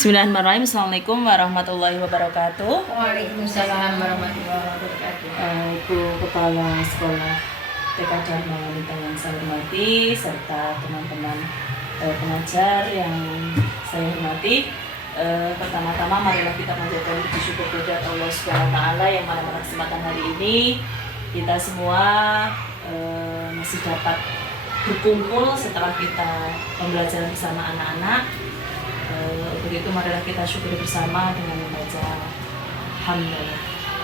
Bismillahirrahmanirrahim. Assalamualaikum warahmatullahi wabarakatuh. Waalaikumsalam warahmatullahi wabarakatuh. Ibu Kepala Sekolah TK Dharma Wanita yang saya hormati, serta teman-teman pengajar yang saya hormati. Pertama-tama marilah kita panjatkan puji syukur kepada Allah Subhanahu wa taala yang pada kesempatan hari ini kita semua masih dapat berkumpul setelah kita pembelajaran bersama anak-anak. Begitu marilah kita syukuri bersama dengan membaca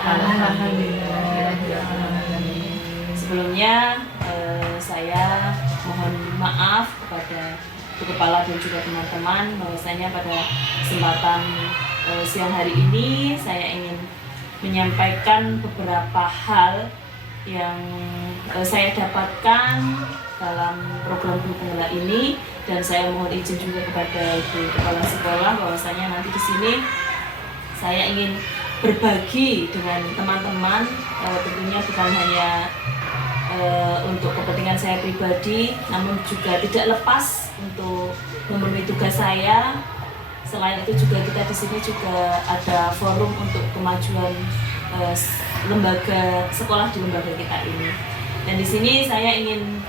Alhamdulillah. Sebelumnya saya mohon maaf kepada Ibu Kepala dan juga teman-teman bahwasanya pada kesempatan siang hari ini saya ingin menyampaikan beberapa hal yang saya dapatkan dalam program guru penggerak ini, dan saya mohon izin juga kepada Ibu Kepala Sekolah bahwasanya nanti di sini saya ingin berbagi dengan teman-teman, tentunya bukan hanya untuk kepentingan saya pribadi, namun juga tidak lepas untuk memenuhi tugas saya. Selain itu juga kita di sini juga ada forum untuk kemajuan lembaga sekolah di lembaga kita ini. Dan di sini saya ingin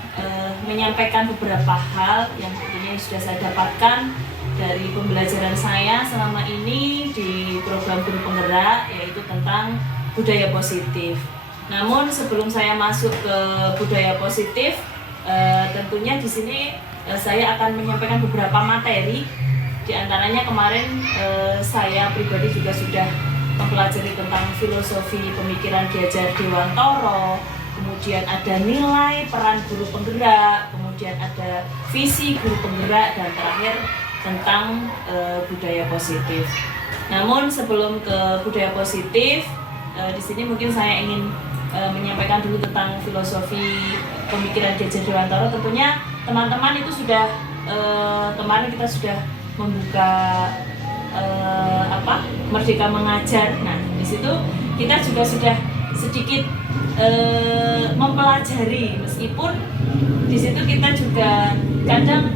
menyampaikan beberapa hal yang tentunya sudah saya dapatkan dari pembelajaran saya selama ini di program guru penggerak, yaitu tentang budaya positif. Namun sebelum saya masuk ke budaya positif, tentunya di sini saya akan menyampaikan beberapa materi. Di antaranya kemarin saya pribadi juga sudah mempelajari tentang filosofi pemikiran Ki Hajar Dewantara. Kemudian ada nilai peran guru penggerak, kemudian ada visi guru penggerak, dan terakhir tentang budaya positif. Namun sebelum ke budaya positif, di sini mungkin saya ingin menyampaikan dulu tentang filosofi pemikiran Ki Hajar Dewantara. Tentunya teman-teman itu sudah kemarin kita sudah membuka Merdeka Mengajar. Nah, di situ kita juga sudah sedikit mempelajari, meskipun di situ kita juga kadang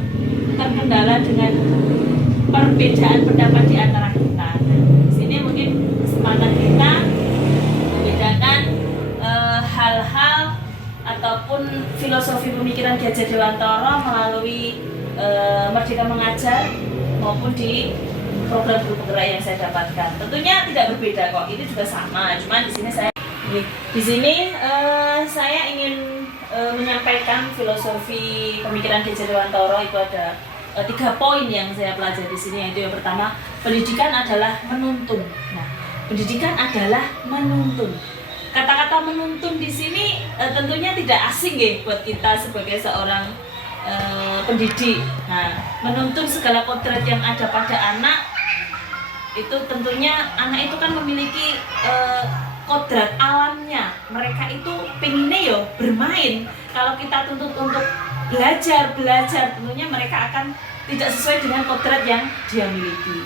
terkendala dengan perbedaan pendapat di antara kita. Nah, di sini mungkin kesempatan kita membedakan hal-hal ataupun filosofi pemikiran Ki Hajar Dewantara melalui Merdeka Mengajar maupun di program guru penggerak yang saya dapatkan. Tentunya tidak berbeda kok, itu juga sama. Cuma di sini saya ingin menyampaikan filosofi pemikiran Ki Hajar Dewantara. Itu ada 3 poin yang saya pelajari di sini, yaitu yang pertama, pendidikan adalah menuntun. Nah, pendidikan adalah menuntun. Kata-kata menuntun di sini tentunya tidak asing ya buat kita sebagai seorang pendidik. Nah, menuntun segala kodrat yang ada pada anak itu tentunya anak itu kan memiliki kodrat alamnya. Mereka itu pengennya yo bermain. Kalau kita tuntut untuk belajar, tentunya mereka akan tidak sesuai dengan kodrat yang dia miliki.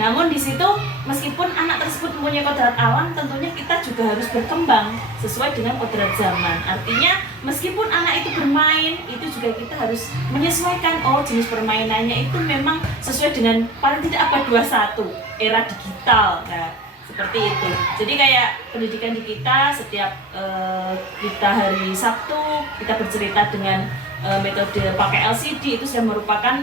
Namun di situ meskipun anak tersebut mempunyai kodrat alam, tentunya kita juga harus berkembang sesuai dengan kodrat zaman. Artinya meskipun anak itu bermain, itu juga kita harus menyesuaikan. Oh, jenis permainannya itu memang sesuai dengan paling tidak abad 21, era digital. Nah, seperti itu. Jadi kayak pendidikan di kita, setiap kita hari Sabtu kita bercerita dengan metode pakai LCD, itu sudah merupakan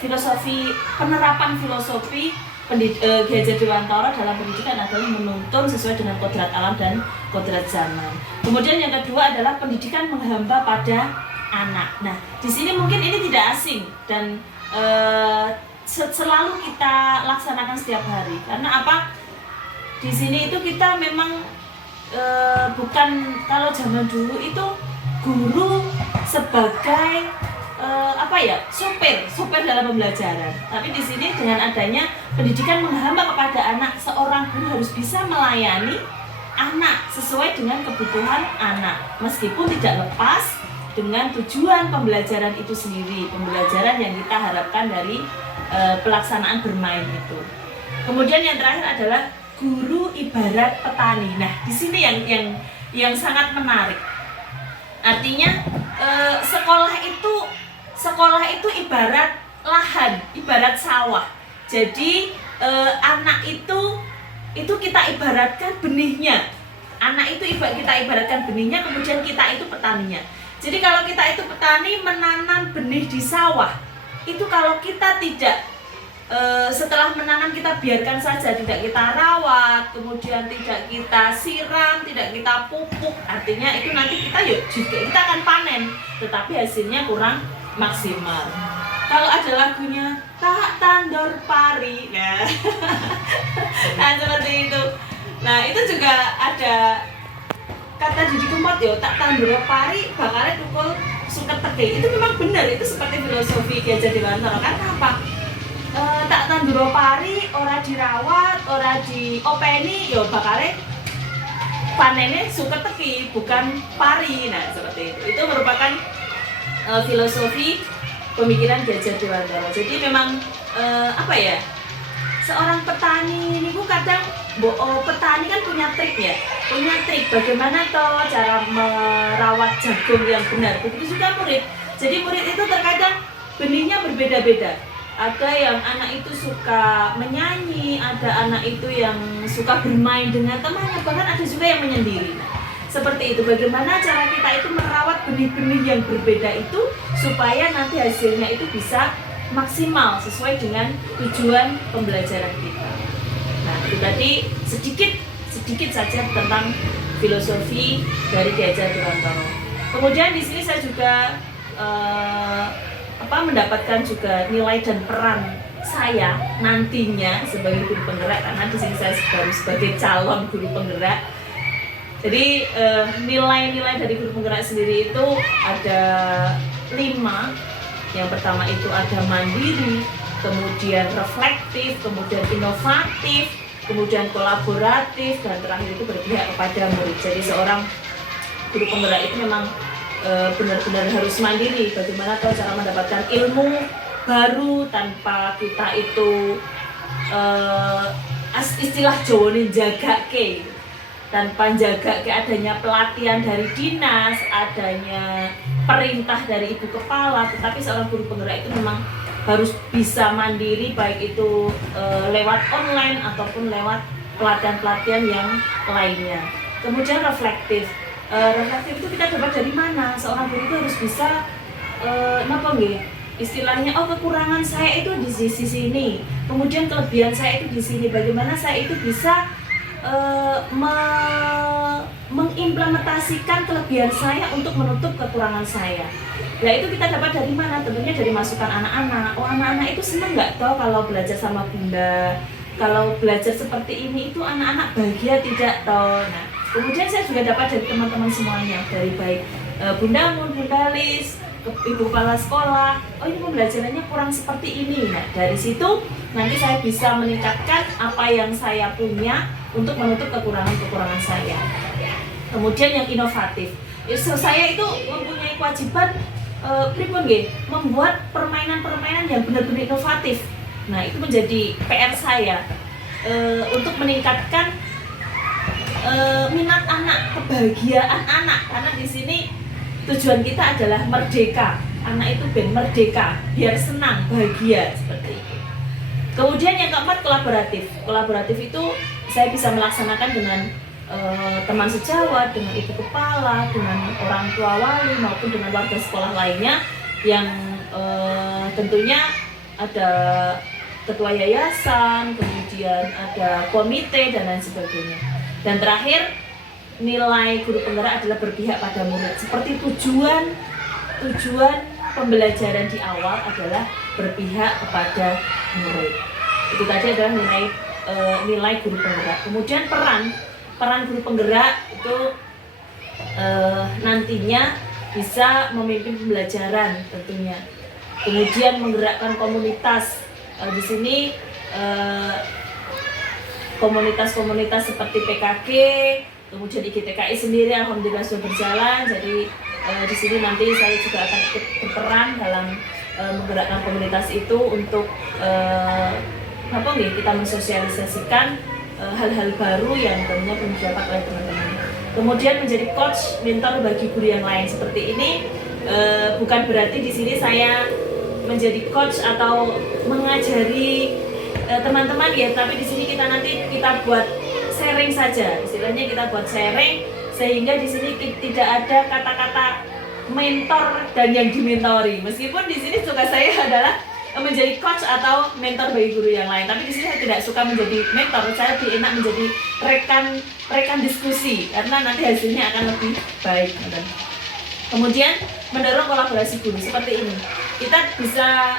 filosofi, penerapan filosofi Ki Hajar Dewantara dalam pendidikan adalah menuntun sesuai dengan kodrat alam dan kodrat zaman. Kemudian yang kedua adalah pendidikan menghamba pada anak. Nah, di sini mungkin ini tidak asing dan selalu kita laksanakan setiap hari. Karena apa? Di sini itu kita memang bukan, kalau zaman dulu itu guru sebagai sopir dalam pembelajaran. Tapi di sini dengan adanya pendidikan menghamba kepada anak, seorang guru harus bisa melayani anak sesuai dengan kebutuhan anak, meskipun tidak lepas dengan tujuan pembelajaran itu sendiri, pembelajaran yang kita harapkan dari pelaksanaan bermain itu. Kemudian yang terakhir adalah guru ibarat petani. Nah, di sini yang sangat menarik. Artinya sekolah itu ibarat lahan, ibarat sawah. Jadi anak itu kita ibaratkan benihnya. Anak itu kita ibaratkan benihnya, kemudian kita itu petaninya. Jadi kalau kita itu petani menanam benih di sawah, itu kalau kita tidak setelah menanam kita biarkan saja, tidak kita rawat, kemudian tidak kita siram, tidak kita pupuk, artinya itu nanti kita juga kita akan panen, tetapi hasilnya kurang maksimal. Kalau ada lagunya tak tandor pari, nah, nah seperti itu. Nah itu juga ada kata Didi Kempot yo, tak tandor pari bakalnya tukul suket teke. Itu memang benar, itu seperti filosofi Ki Hajar Dewantara. Karena apa? Tak tanduro pari, ora dirawat, ora diopeni, ya bakale panennya suket teki, bukan pari. Nah seperti itu. Itu merupakan filosofi pemikiran Ki Hajar Dewantara. Jadi memang apa ya? Seorang petani ini kadang petani kan punya trik ya, punya trik bagaimana toh cara merawat jagung yang benar. Begitu juga murid. Jadi murid itu terkadang benihnya berbeda-beda. Ada yang anak itu suka menyanyi, ada anak itu yang suka bermain dengan temannya, bahkan ada juga yang menyendiri. Seperti itu, bagaimana cara kita itu merawat benih-benih yang berbeda itu supaya nanti hasilnya itu bisa maksimal sesuai dengan tujuan pembelajaran kita. Nah, itu tadi sedikit saja tentang filosofi dari Ki Hajar Dewantara. Kemudian di sini saya juga mendapatkan juga nilai dan peran saya nantinya sebagai guru penggerak, karena di sini saya baru sebagai calon guru penggerak. Jadi nilai-nilai dari guru penggerak sendiri itu ada 5. Yang pertama itu ada mandiri, kemudian reflektif, kemudian inovatif, kemudian kolaboratif, dan terakhir itu berpihak kepada murid. Jadi seorang guru penggerak itu memang benar-benar harus mandiri. Bagaimana tahu cara mendapatkan ilmu baru tanpa kita itu istilah Jawa ini jagake, tanpa jaga adanya pelatihan dari dinas, adanya perintah dari ibu kepala. Tetapi seorang guru penggerak itu memang harus bisa mandiri, baik itu lewat online ataupun lewat pelatihan-pelatihan yang lainnya. Kemudian reflektif. Reflektif itu kita dapat dari mana? Seorang guru itu harus bisa istilahnya, kekurangan saya itu di sisi sini, kemudian kelebihan saya itu di sini. Bagaimana saya itu bisa mengimplementasikan kelebihan saya untuk menutup kekurangan saya. Nah itu kita dapat dari mana? Tentunya dari masukan anak-anak. Anak-anak itu senang nggak toh kalau belajar sama bunda? Kalau belajar seperti ini itu anak-anak bahagia tidak toh? Nah, kemudian saya juga dapat dari teman-teman semuanya, dari baik Bunda Mun, Bunda Lis, ibu kepala sekolah. Ini pembelajarannya kurang seperti ini. Nah dari situ nanti saya bisa meningkatkan apa yang saya punya untuk menutup kekurangan-kekurangan saya. Kemudian yang inovatif, saya itu mempunyai kewajiban membuat permainan-permainan yang benar-benar inovatif. Nah itu menjadi PR saya untuk meningkatkan minat anak, kebahagiaan anak, karena di sini tujuan kita adalah merdeka. Anak itu merdeka, biar senang, bahagia, seperti itu. Kemudian yang keempat, kolaboratif. Kolaboratif itu saya bisa melaksanakan dengan teman sejawat, dengan ibu kepala, dengan orang tua wali, maupun dengan warga sekolah lainnya yang tentunya ada ketua yayasan, kemudian ada komite, dan lain sebagainya. Dan terakhir, nilai guru penggerak adalah berpihak pada murid. Seperti tujuan pembelajaran di awal adalah berpihak kepada murid. Itu tadi adalah nilai guru penggerak. Kemudian peran guru penggerak itu nantinya bisa memimpin pembelajaran tentunya. Kemudian menggerakkan komunitas. Di sini komunitas-komunitas seperti PKG, kemudian IGTKI sendiri alhamdulillah sudah berjalan. Jadi di sini nanti saya juga akan ikut berperan dalam menggerakkan komunitas itu untuk kita mensosialisasikan hal-hal baru yang tentunya belum didapat oleh teman-teman. Kemudian menjadi coach, mentor bagi guru yang lain seperti ini. Bukan berarti di sini saya menjadi coach atau mengajari teman-teman ya, tapi di sini kita buat sharing saja, istilahnya kita buat sharing, sehingga di sini tidak ada kata-kata mentor dan yang dimentori. Meskipun di sini tugas saya adalah menjadi coach atau mentor bagi guru yang lain, tapi di sini saya tidak suka menjadi mentor, saya lebih enak menjadi rekan diskusi karena nanti hasilnya akan lebih baik. Kemudian mendorong kolaborasi guru seperti ini, kita bisa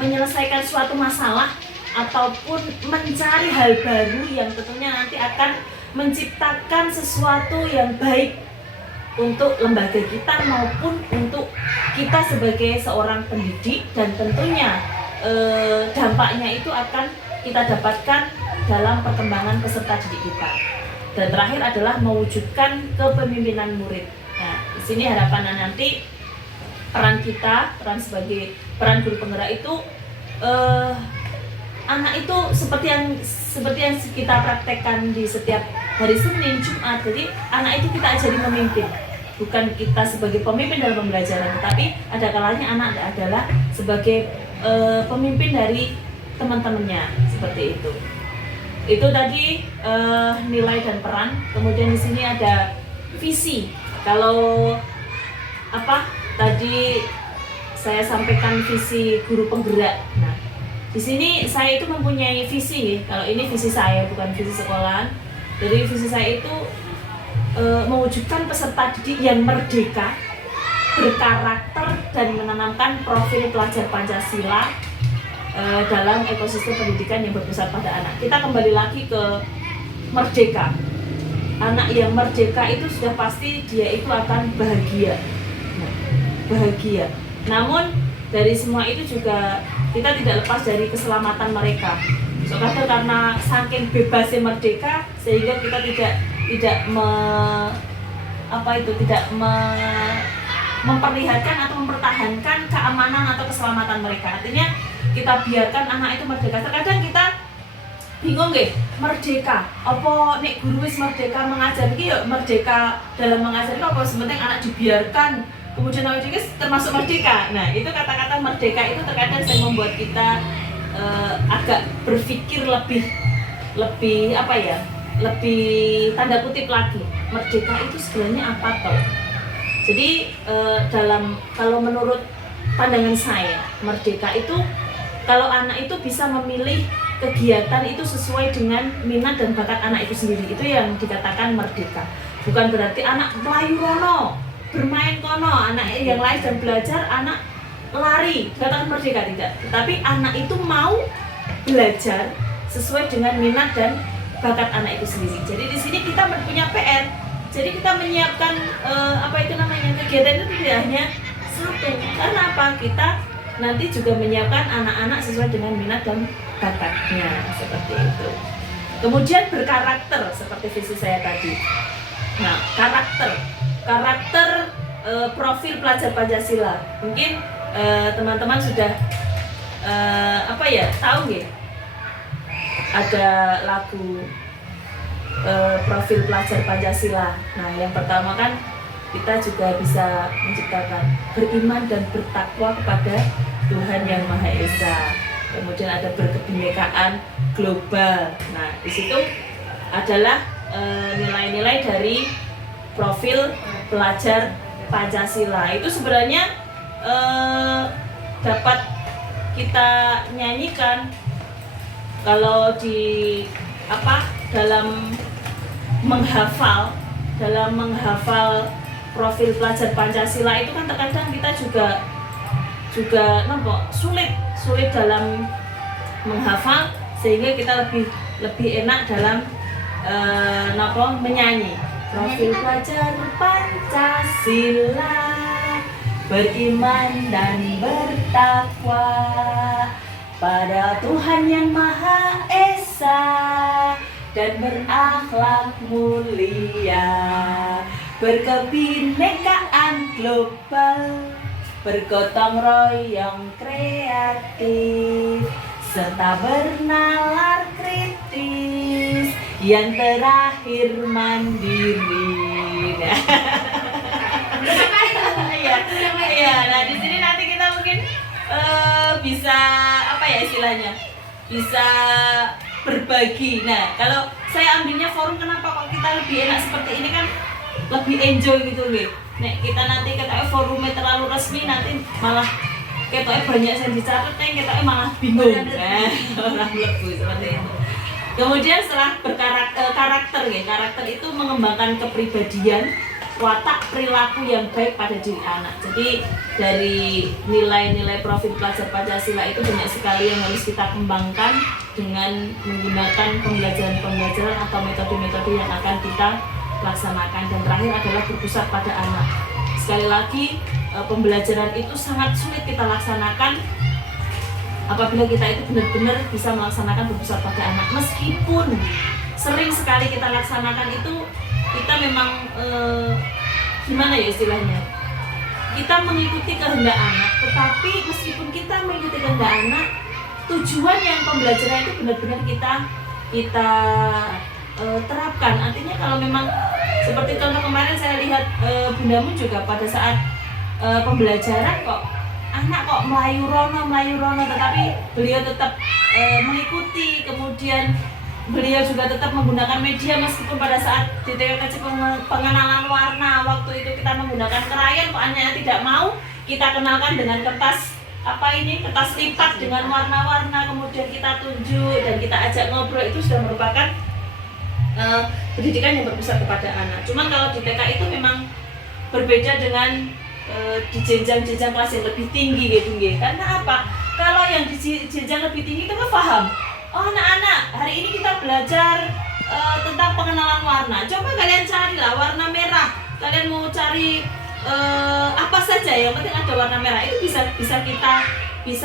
menyelesaikan suatu masalah ataupun mencari hal baru yang tentunya nanti akan menciptakan sesuatu yang baik untuk lembaga kita maupun untuk kita sebagai seorang pendidik, dan tentunya dampaknya itu akan kita dapatkan dalam perkembangan peserta didik kita. Dan terakhir adalah mewujudkan kepemimpinan murid. Nah, di sini harapannya nanti peran sebagai peran guru penggerak itu anak itu seperti yang kita praktekkan di setiap hari Senin, Jumat. Jadi anak itu kita ajari memimpin, bukan kita sebagai pemimpin dalam pembelajaran, tetapi ada kalanya anak adalah sebagai pemimpin dari teman-temannya, seperti itu. Itu tadi nilai dan peran. Kemudian di sini ada visi. Kalau tadi saya sampaikan visi guru penggerak. Nah, di sini saya itu mempunyai visi. Kalau ini visi saya, bukan visi sekolahan. Jadi visi saya itu mewujudkan peserta didik yang merdeka, berkarakter, dan menanamkan profil pelajar Pancasila dalam ekosistem pendidikan yang berpusat pada anak. Kita kembali lagi ke merdeka. Anak yang merdeka itu sudah pasti dia itu akan bahagia. Bahagia. Namun dari semua itu juga kita tidak lepas dari keselamatan mereka. Soalnya karena saking bebasnya merdeka sehingga kita tidak memperlihatkan atau mempertahankan keamanan atau keselamatan mereka. Artinya kita biarkan anak itu merdeka. Terkadang kita bingung nggih, merdeka. Apa nek guru wis merdeka mengajar iki ya merdeka dalam mengajar itu apa sebenarnya anak dibiarkan kemudian anak itu termasuk merdeka. Nah, itu kata-kata merdeka itu terkadang saya membuat kita agak berpikir lebih tanda kutip lagi. Merdeka itu sebenarnya apa toh? Jadi kalau menurut pandangan saya, merdeka itu kalau anak itu bisa memilih kegiatan itu sesuai dengan minat dan bakat anak itu sendiri, itu yang dikatakan merdeka. Bukan berarti anak melayu rono, bermain kono, anak yang lain dan belajar, anak lari, dikatakan merdeka, tidak. Tetapi anak itu mau belajar sesuai dengan minat dan bakat anak itu sendiri. Jadi di sini kita punya PR. Jadi kita menyiapkan kegiatan itu tidak hanya satu. Karena apa? Kita nanti juga menyiapkan anak-anak sesuai dengan minat dan bakatnya, seperti itu. Kemudian berkarakter seperti visi saya tadi. Nah, karakter profil pelajar Pancasila. Mungkin teman-teman sudah tahu nggih? Ada lagu profil pelajar Pancasila. Nah, yang pertama kan kita juga bisa menciptakan beriman dan bertakwa kepada Tuhan Yang Maha Esa. Kemudian ada berkebinekaan global. Nah, di situ adalah nilai-nilai dari profil pelajar Pancasila. Itu sebenarnya dapat kita nyanyikan kalau dalam menghafal profil pelajar Pancasila itu kan terkadang kita juga sulit dalam menghafal, sehingga kita lebih enak dalam menyanyi. Profil pelajar Pancasila, beriman dan bertakwa pada Tuhan Yang Maha Esa dan berakhlak mulia, berkebinekaan global, bergotong royong kreatif, serta bernalar kritis, yang terakhir mandiri. Nah di sini nanti kita mungkin bisa istilahnya bisa berbagi. Nah, kalau saya ambilnya forum, kenapa kok kita lebih enak seperti ini kan, lebih enjoy gitu nggih. Nek kita nanti ketoknya forumnya terlalu resmi, nanti malah ketoknya banyak yang dicatat, ketoknya malah bingung. Nah, orang lebu seperti itu. Kemudian setelah karakter ya, karakter itu mengembangkan kepribadian, watak, perilaku yang baik pada diri anak. Jadi dari nilai-nilai profil pelajar Pancasila itu banyak sekali yang harus kita kembangkan dengan menggunakan pembelajaran-pembelajaran atau metode-metode yang akan kita laksanakan. Dan terakhir adalah berpusat pada anak. Sekali lagi, pembelajaran itu sangat sulit kita laksanakan apabila kita itu benar-benar bisa melaksanakan berpusat pada anak. Meskipun sering sekali kita laksanakan itu, kita memang gimana ya istilahnya, kita mengikuti kehendak anak. Tetapi meskipun kita mengikuti kehendak anak, tujuan yang pembelajaran itu benar-benar kita terapkan. Artinya kalau memang seperti contoh kemarin saya lihat Bundamu juga pada saat pembelajaran kok anak kok melayu rono, tetapi beliau tetap mengikuti. Kemudian beliau juga tetap menggunakan media meskipun pada saat di TKKC pengenalan warna waktu itu kita menggunakan krayon, kok anaknya tidak mau. Kita kenalkan dengan kertas kertas lipat dengan warna-warna, kemudian kita tunjuk dan kita ajak ngobrol. Itu sudah merupakan pendidikan yang berpusat kepada anak. Cuman kalau di TK itu memang berbeda dengan di jenjang-jenjang kelas yang lebih tinggi gitu nggih. Karena apa? Kalau yang di jenjang lebih tinggi itu kan paham. Oh anak-anak, hari ini kita belajar tentang pengenalan warna. Coba kalian carilah warna merah. Kalian mau cari apa saja, yang penting ada warna merah. Itu bisa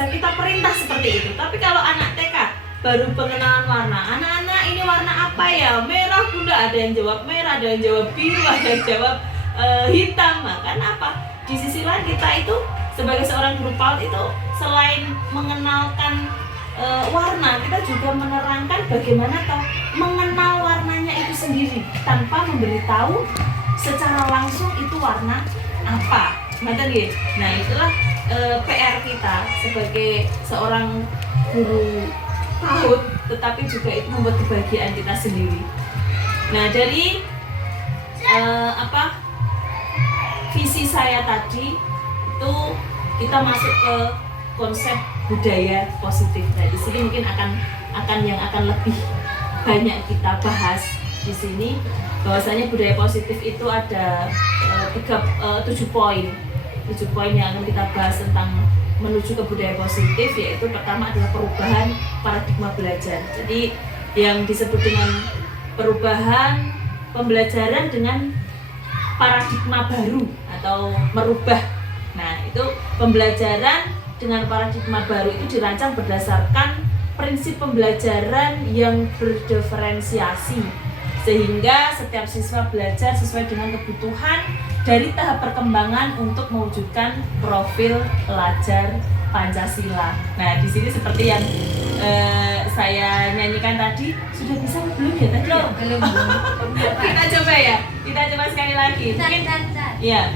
kita perintah seperti itu. Tapi kalau anak TK baru pengenalan warna, anak-anak ini warna apa ya? Merah Bunda. Ada yang jawab merah, ada yang jawab biru, ada yang jawab hitam. Karena apa? Di sisi lain kita itu sebagai seorang guru PAUD itu selain mengenalkan warna, kita juga menerangkan bagaimana mengenal warnanya itu sendiri tanpa memberitahu secara langsung itu warna apa. Nah itulah PR kita sebagai seorang guru PAUD, tetapi juga itu membuat kebahagiaan kita sendiri. Nah dari visi saya tadi itu kita masuk ke konsep budaya positif. Nah, di sini mungkin akan lebih banyak kita bahas di sini, bahwasanya budaya positif itu ada 7 poin yang akan kita bahas tentang menuju ke budaya positif. Yaitu pertama adalah perubahan paradigma belajar. Jadi yang disebut dengan perubahan pembelajaran dengan paradigma baru atau merubah. Nah, itu pembelajaran dengan paradigma baru itu dirancang berdasarkan prinsip pembelajaran yang berdiferensiasi, sehingga setiap siswa belajar sesuai dengan kebutuhan dari tahap perkembangan untuk mewujudkan profil pelajar Pancasila. Nah, di sini seperti yang saya nyanyikan tadi, sudah bisa belum ya tadi? Belum. Kita coba sekali lagi. Mungkin, ya.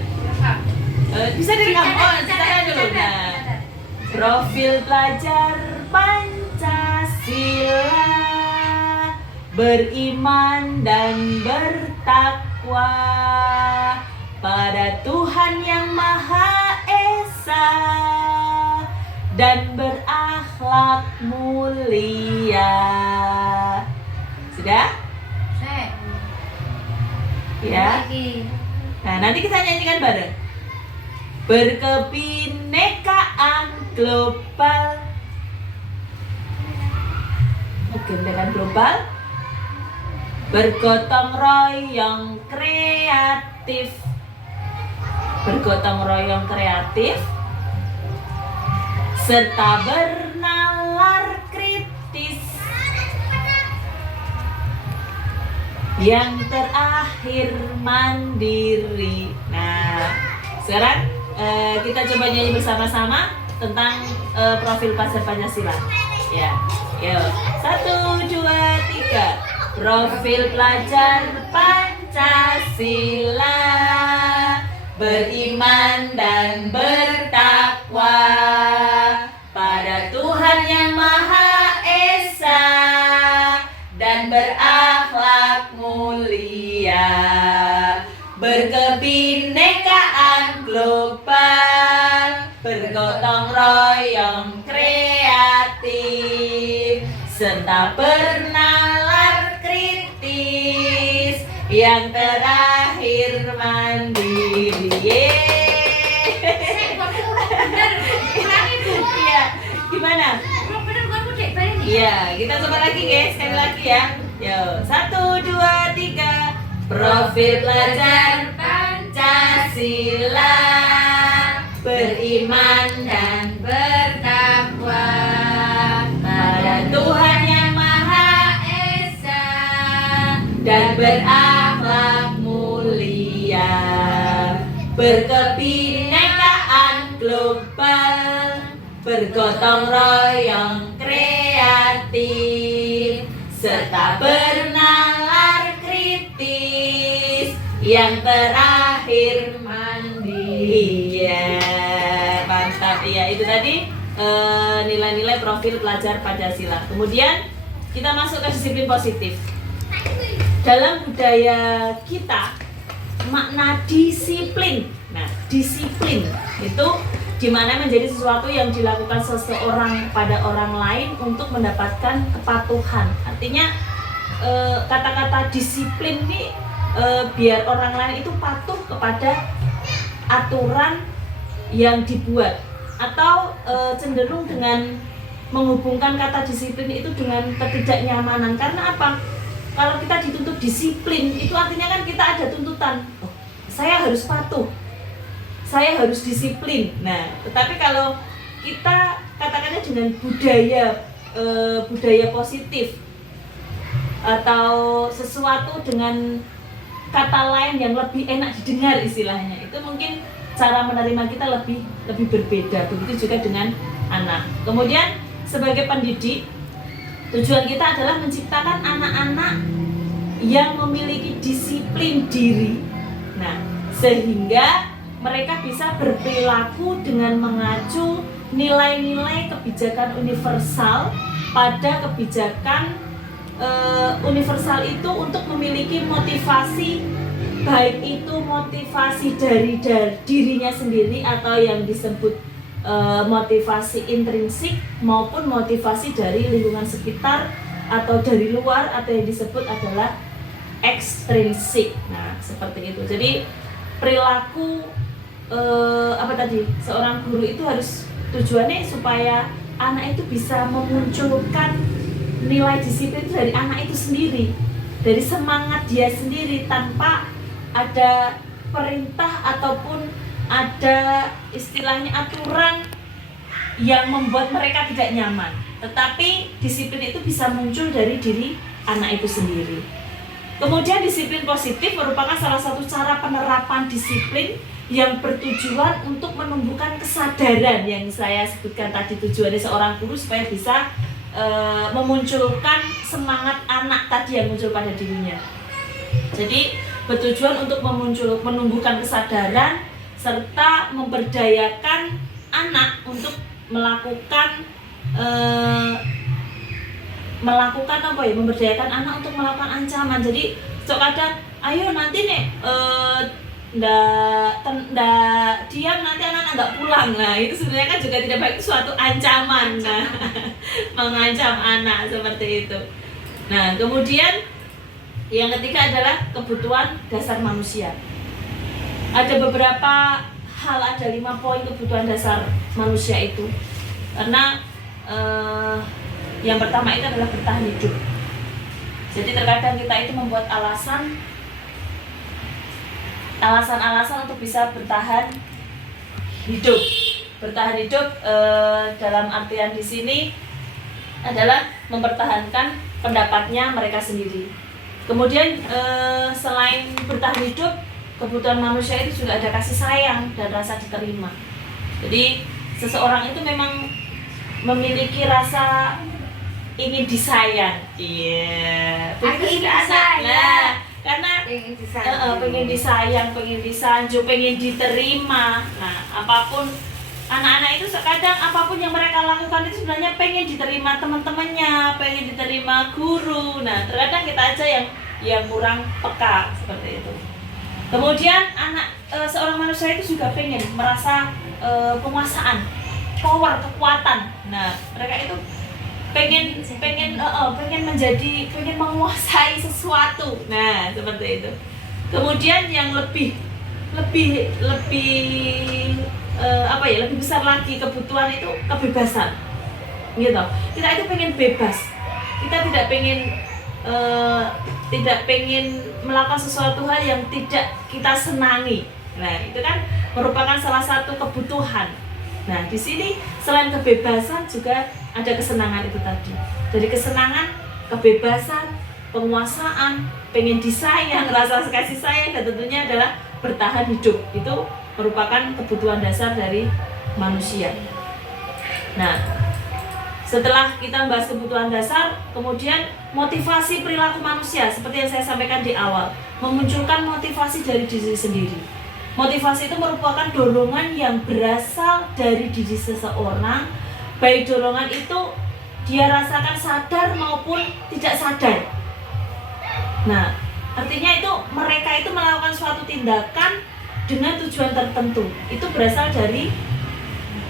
Bisa direkam. Kita dulu. Nah, profil pelajar Pancasila, beriman dan bertakwa pada Tuhan yang Maha Esa dan berakhlak mulia. Sudah? Ya. Nah, nanti kita nyanyikan bareng. Berkebinekaan global, kebinekaan global, bergotong royong kreatif, serta bernalar kritis. Yang terakhir mandiri. Nah, sekarang kita coba nyanyi bersama-sama tentang profil pelajar Pancasila. Ya, yuk. 1, 2, 3. Profil pelajar Pancasila, beriman dan bertakwa pada Tuhan yang Maha Esa mulia, berkebinekaan global, bergotong royong kreatif, serta bernalar kritis, yang terakhir mandiri. Iya, gimana? Iya, kita coba lagi guys, sekali lagi ya. Yo, 1, 2, 3. Profil pelajar Pancasila, beriman dan bertakwa pada Tuhan Yang Maha Esa, dan berakhlak mulia, berkebinekaan global, bergotong royong kreatif, serta bernalar kritis, yang terakhir mandiri. Ya, mantap. Ya, itu tadi nilai-nilai profil pelajar Pancasila. Kemudian kita masuk ke disiplin positif. Dalam budaya kita, makna disiplin. Nah, disiplin itu dimana menjadi sesuatu yang dilakukan seseorang pada orang lain untuk mendapatkan kepatuhan. Artinya kata-kata disiplin ini biar orang lain itu patuh kepada aturan yang dibuat, atau cenderung dengan menghubungkan kata disiplin itu dengan ketidaknyamanan. Karena apa? Kalau kita dituntut disiplin, itu artinya kan kita ada tuntutan. Oh, saya harus patuh, saya harus disiplin. Nah, tetapi kalau kita katakannya dengan budaya positif, atau sesuatu dengan kata lain yang lebih enak didengar istilahnya, itu mungkin cara menerima kita lebih berbeda. Begitu juga dengan anak. Kemudian sebagai pendidik, tujuan kita adalah menciptakan anak-anak yang memiliki disiplin diri. Nah, sehingga mereka bisa berperilaku dengan mengacu nilai-nilai kebijakan universal. Pada kebijakan universal itu untuk memiliki motivasi, baik itu motivasi dari dirinya sendiri atau yang disebut motivasi intrinsik, maupun motivasi dari lingkungan sekitar atau dari luar, atau yang disebut adalah ekstrinsik. Nah, seperti itu. Jadi perilaku seorang guru itu harus tujuannya supaya anak itu bisa memunculkan nilai disiplin itu dari anak itu sendiri, dari semangat dia sendiri, tanpa ada perintah ataupun ada istilahnya aturan yang membuat mereka tidak nyaman. Tetapi disiplin itu bisa muncul dari diri anak itu sendiri. Kemudian disiplin positif merupakan salah satu cara penerapan disiplin yang bertujuan untuk menumbuhkan kesadaran yang saya sebutkan tadi. Tujuannya seorang guru supaya bisa memunculkan semangat anak tadi yang muncul pada dirinya. Jadi bertujuan untuk menumbuhkan kesadaran serta memberdayakan anak untuk melakukan memberdayakan anak untuk melakukan ancaman. Jadi kadang ayo nanti nih diam, nanti anak-anak nggak pulang. Nah, itu sebenarnya kan juga tidak baik, itu suatu ancaman. Nah, mengancam anak seperti itu. Nah, kemudian yang ketiga adalah kebutuhan dasar manusia. Ada beberapa hal, ada 5 poin kebutuhan dasar manusia itu. Karena yang pertama itu adalah bertahan hidup. Jadi terkadang kita itu membuat alasan untuk bisa bertahan hidup. Bertahan hidup dalam artian di sini adalah mempertahankan pendapatnya mereka sendiri. Kemudian selain bertahan hidup, kebutuhan manusia itu juga ada kasih sayang dan rasa diterima. Jadi seseorang itu memang memiliki rasa ingin disayang. Iya. Pengen disayang. Nah, karena pengen disayang, pengen disanjung, pengen diterima. Nah, apapun anak-anak itu kadang apapun yang mereka lakukan itu sebenarnya pengen diterima teman-temannya, pengen diterima guru. Nah, terkadang kita aja yang yang kurang peka seperti itu. Kemudian seorang manusia itu juga pengen merasa penguasaan, power, kekuatan. Nah, mereka itu pengen menguasai sesuatu. Nah, seperti itu. Kemudian yang lebih lebih besar lagi kebutuhan itu kebebasan, gitu. Kita itu pengen bebas, kita tidak pengen melakukan sesuatu hal yang tidak kita senangi. Nah, itu kan merupakan salah satu kebutuhan. Nah, di sini selain kebebasan juga ada kesenangan itu tadi. Jadi kesenangan, kebebasan, penguasaan, pengen disayang, rasa kasih sayang, dan tentunya adalah bertahan hidup. Itu merupakan kebutuhan dasar dari manusia. Nah, setelah kita bahas kebutuhan dasar, kemudian motivasi perilaku manusia, seperti yang saya sampaikan di awal, memunculkan motivasi dari diri sendiri. Motivasi itu merupakan dorongan yang berasal dari diri seseorang, baik dorongan itu dia rasakan sadar maupun tidak sadar. Nah, artinya itu mereka itu melakukan suatu tindakan dengan tujuan tertentu. Itu berasal dari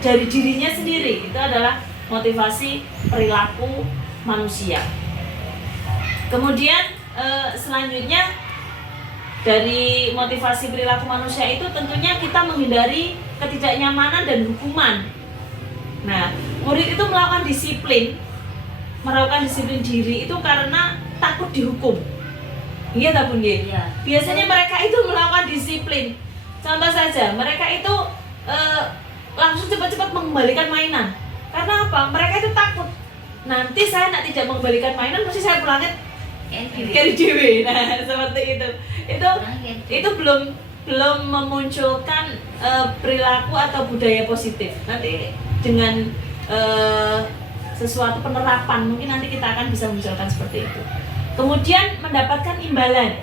dirinya sendiri. Itu adalah motivasi perilaku manusia. Kemudian selanjutnya dari motivasi perilaku manusia itu tentunya kita menghindari ketidaknyamanan dan hukuman. Nah, murid itu melakukan disiplin diri itu karena takut dihukum. Iya tak Bun? Iya. Biasanya mereka itu melakukan disiplin. Contoh saja, mereka itu langsung cepat-cepat mengembalikan mainan. Karena apa? Mereka itu takut. Nanti saya tidak mengembalikan mainan, mesti saya pulangin keri dewe. Nah, seperti itu. Itu belum memunculkan perilaku atau budaya positif. Nanti dengan sesuatu penerapan mungkin nanti kita akan bisa munculkan seperti itu. Kemudian mendapatkan imbalan.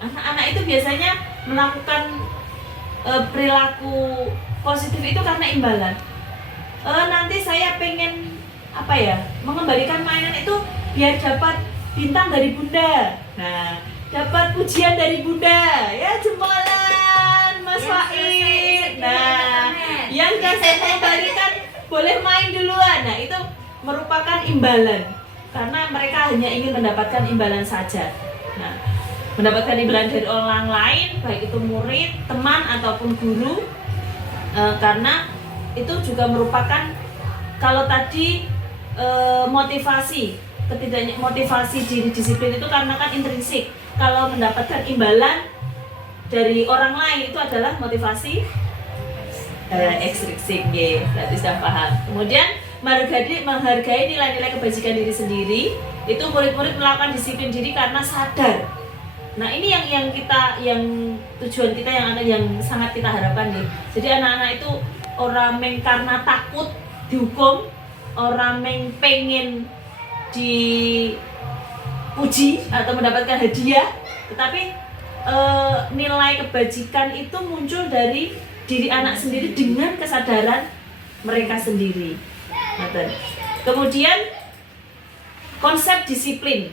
Anak-anak itu biasanya melakukan perilaku positif itu karena imbalan. Nanti saya pengen mengembalikan mainan itu biar dapat bintang dari bunda. Nah, dapat pujian dari bunda. Ya, jempolan Mas Wahid. Nah, yang saya mengembalikan boleh main duluan. Nah, itu merupakan imbalan. Karena mereka hanya ingin mendapatkan imbalan saja. Nah, mendapatkan imbalan dari orang lain, baik itu murid, teman ataupun guru, karena itu juga merupakan, kalau tadi motivasi diri disiplin itu karena kan intrinsik. Kalau mendapatkan imbalan dari orang lain itu adalah motivasi ekstrinsik, berarti sudah paham. Kemudian menghargai nilai-nilai kebajikan diri sendiri, itu murid-murid melakukan disiplin diri karena sadar. Nah, ini yang tujuan kita yang sangat kita harapkan nih. Jadi anak-anak itu orang karena takut dihukum, orang pengen dipuji atau mendapatkan hadiah, tetapi nilai kebajikan itu muncul dari diri anak sendiri dengan kesadaran mereka sendiri. Kemudian konsep disiplin.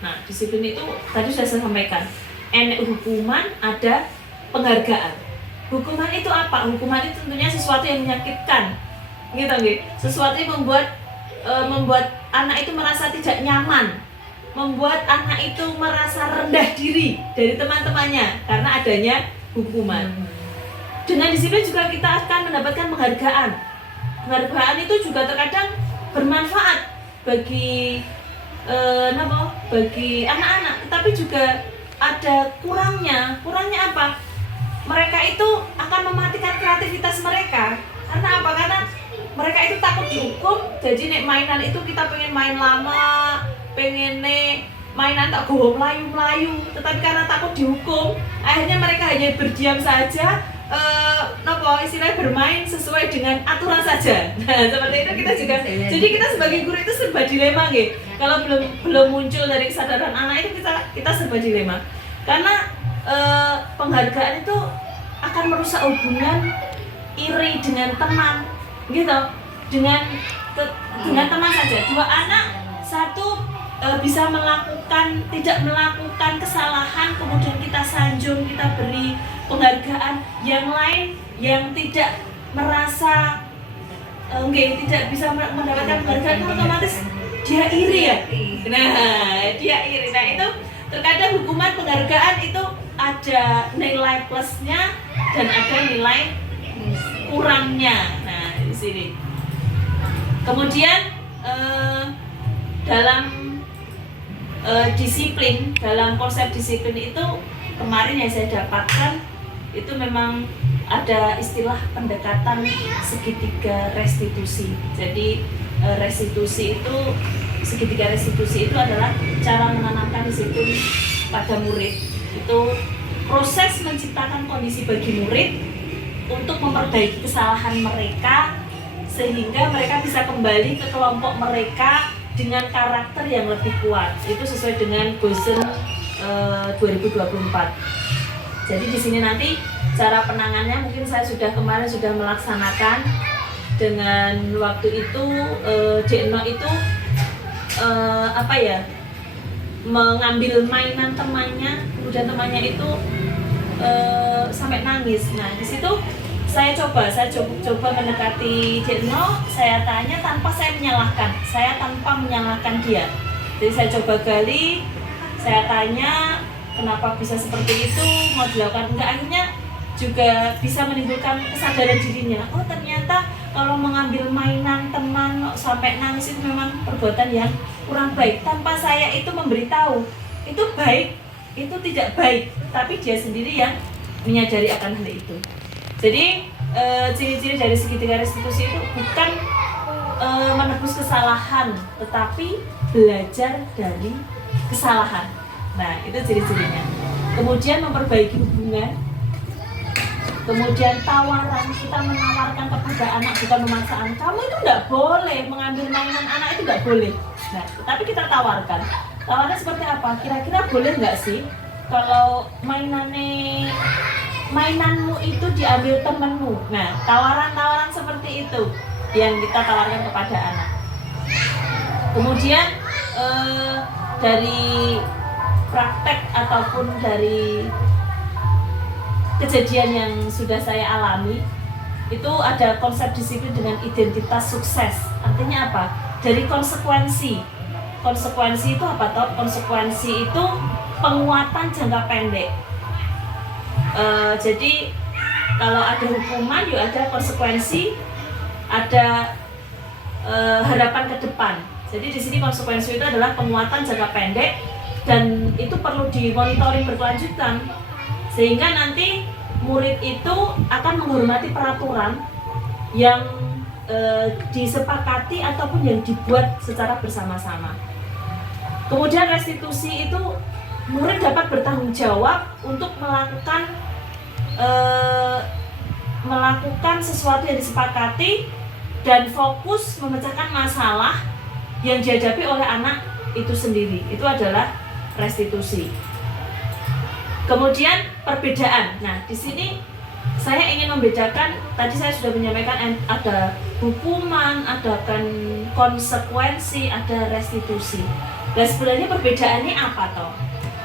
Nah, disiplin itu tadi sudah saya sampaikan. Enek hukuman, ada penghargaan. Hukuman itu apa? Hukuman itu tentunya sesuatu yang menyakitkan, gitu. Sesuatu yang membuat anak itu merasa tidak nyaman, membuat anak itu merasa rendah diri dari teman-temannya karena adanya hukuman. Dengan disiplin juga kita akan mendapatkan penghargaan. Penghargaan itu juga terkadang bermanfaat bagi anak-anak, tetapi juga ada kurangnya. Kurangnya apa? Mereka itu akan mematikan kreativitas mereka. Karena apa? Karena mereka itu takut dihukum. Jadi mainan itu kita pengen main lama, pengen mainan tak gowo melayu, tetapi karena takut dihukum, akhirnya mereka hanya berdiam saja. Istilahnya bermain sesuai dengan aturan saja. Nah, seperti itu kita juga. Jadi kita sebagai guru itu serba dilema, nggih. Kalau belum muncul dari kesadaran anak itu kita serba dilema. Karena penghargaan itu akan merusak hubungan iri dengan teman, gitu. Dengan teman saja. Dua anak, satu bisa tidak melakukan kesalahan, kemudian kita sanjung, kita beri penghargaan. Yang lain yang tidak merasa tidak bisa mendapatkan penghargaan, otomatis dia iri ya. Nah, dia iri. Nah, itu terkadang hukuman penghargaan itu ada nilai plusnya dan ada nilai kurangnya. Nah, di sini. Kemudian dalam disiplin, dalam konsep disiplin itu kemarin yang saya dapatkan itu memang ada istilah pendekatan segitiga restitusi. Jadi segitiga restitusi itu adalah cara menanamkan disiplin pada murid. Itu proses menciptakan kondisi bagi murid untuk memperbaiki kesalahan mereka sehingga mereka bisa kembali ke kelompok mereka dengan karakter yang lebih kuat. Itu sesuai dengan Gosen 2024. Jadi di sini nanti cara penangannya mungkin saya kemarin sudah melaksanakan dengan waktu itu Dekno itu mengambil mainan temannya, kemudian temannya itu sampai nangis. Nah, di situ saya coba mendekati Dekno, saya tanya tanpa menyalahkan dia. Jadi saya coba gali, saya tanya kenapa bisa seperti itu, mau dilakukan enggak. Akhirnya juga bisa menimbulkan kesadaran dirinya. Oh, ternyata kalau mengambil mainan teman sampai nangis itu memang perbuatan yang kurang baik. Tanpa saya itu memberitahu itu baik, itu tidak baik, tapi dia sendiri yang menyadari akan hal itu. Jadi ciri-ciri dari segitiga restitusi itu bukan menebus kesalahan, tetapi belajar dari kesalahan. Nah, itu ciri-cirinya. Kemudian memperbaiki hubungan. Kemudian tawaran, kita menawarkan kepada anak, bukan memaksaan. Kamu itu nggak boleh mengambil mainan anak, itu nggak boleh. Nah, tapi kita tawarkan. Tawaran seperti apa? Kira-kira boleh nggak sih kalau mainanmu itu diambil temenmu? Nah, tawaran-tawaran seperti itu yang kita tawarkan kepada anak. Kemudian dari praktek ataupun dari kejadian yang sudah saya alami, itu ada konsep disiplin dengan identitas sukses. Artinya apa? Dari konsekuensi. Konsekuensi itu apa toh? Konsekuensi itu penguatan jangka pendek. Jadi kalau ada hukuman, ya ada konsekuensi, ada harapan ke depan. Jadi di sini konsekuensi itu adalah penguatan jangka pendek dan itu perlu dimonitoring berkelanjutan sehingga nanti murid itu akan menghormati peraturan yang disepakati ataupun yang dibuat secara bersama-sama. Kemudian restitusi itu murid dapat bertanggung jawab untuk melakukan sesuatu yang disepakati dan fokus memecahkan masalah yang dihadapi oleh anak itu sendiri. Itu adalah restitusi. Kemudian perbedaan. Nah, di sini saya ingin membedakan. Tadi saya sudah menyampaikan ada hukuman, ada konsekuensi, ada restitusi. Nah, sebenarnya perbedaannya apa toh?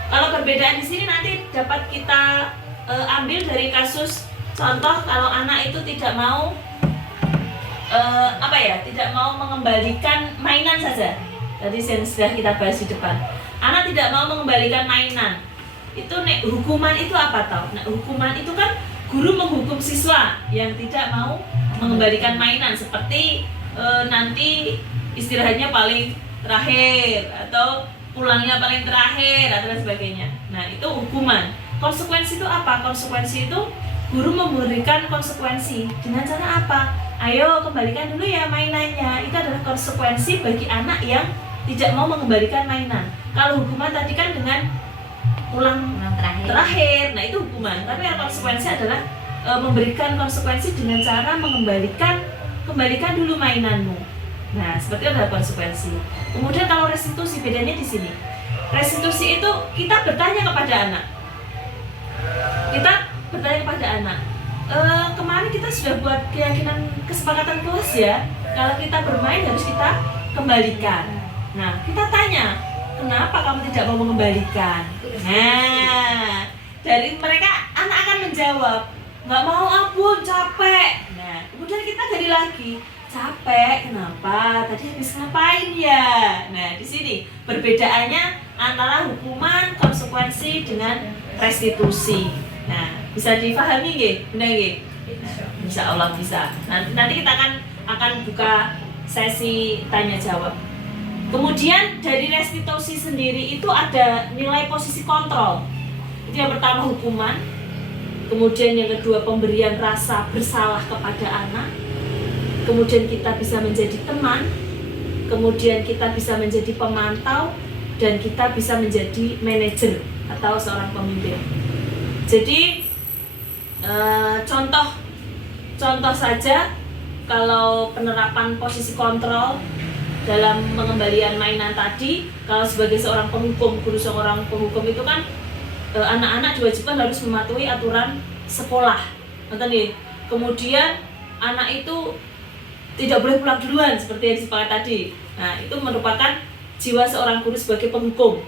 Kalau perbedaan di sini nanti dapat kita ambil dari kasus contoh kalau anak itu tidak mau tidak mau mengembalikan mainan saja. Tadi sudah kita bahas di depan. Anak tidak mau mengembalikan mainan. Itu hukuman itu apa toh? Nah, hukuman itu kan guru menghukum siswa yang tidak mau mengembalikan mainan, seperti nanti istirahatnya paling terakhir atau pulangnya paling terakhir atau dan sebagainya. Nah, itu hukuman. Konsekuensi itu apa? Konsekuensi itu guru memberikan konsekuensi dengan cara apa? Ayo kembalikan dulu ya mainannya. Itu adalah konsekuensi bagi anak yang tidak mau mengembalikan mainan. Kalau hukuman tadi kan dengan pulang terakhir. Nah, itu hukuman. Tapi yang konsekuensi adalah memberikan konsekuensi dengan cara kembalikan dulu mainanmu. Nah, seperti itu adalah konsekuensi. Kemudian kalau restitusi, bedanya di sini. Restitusi itu kita bertanya kepada anak. Kemarin kita sudah buat keyakinan kesepakatan kelas ya. Kalau kita bermain harus kita kembalikan. Nah, kita tanya, kenapa kamu tidak mau mengembalikan? Nah, dari mereka anak akan menjawab, nggak mau ah bun, capek. Nah, kemudian kita gali lagi, capek kenapa? Tadi habis ngapain ya? Nah, di sini perbedaannya antara hukuman, konsekuensi dengan restitusi. Nah, bisa difahami nggih? Benar nggih? Insya Allah bisa. Nanti kita akan buka sesi tanya jawab. Kemudian dari restitusi sendiri itu ada nilai posisi kontrol. Itu yang pertama hukuman. Kemudian yang kedua pemberian rasa bersalah kepada anak. Kemudian kita bisa menjadi teman. Kemudian kita bisa menjadi pemantau. Dan kita bisa menjadi manajer atau seorang pemimpin. Jadi contoh saja kalau penerapan posisi kontrol dalam pengembalian mainan tadi, kalau sebagai seorang penghukum, guru seorang penghukum itu kan anak-anak diwajibkan harus mematuhi aturan sekolah. Kemudian anak itu tidak boleh pulang duluan seperti yang disepakati tadi. Nah, itu merupakan jiwa seorang guru sebagai penghukum.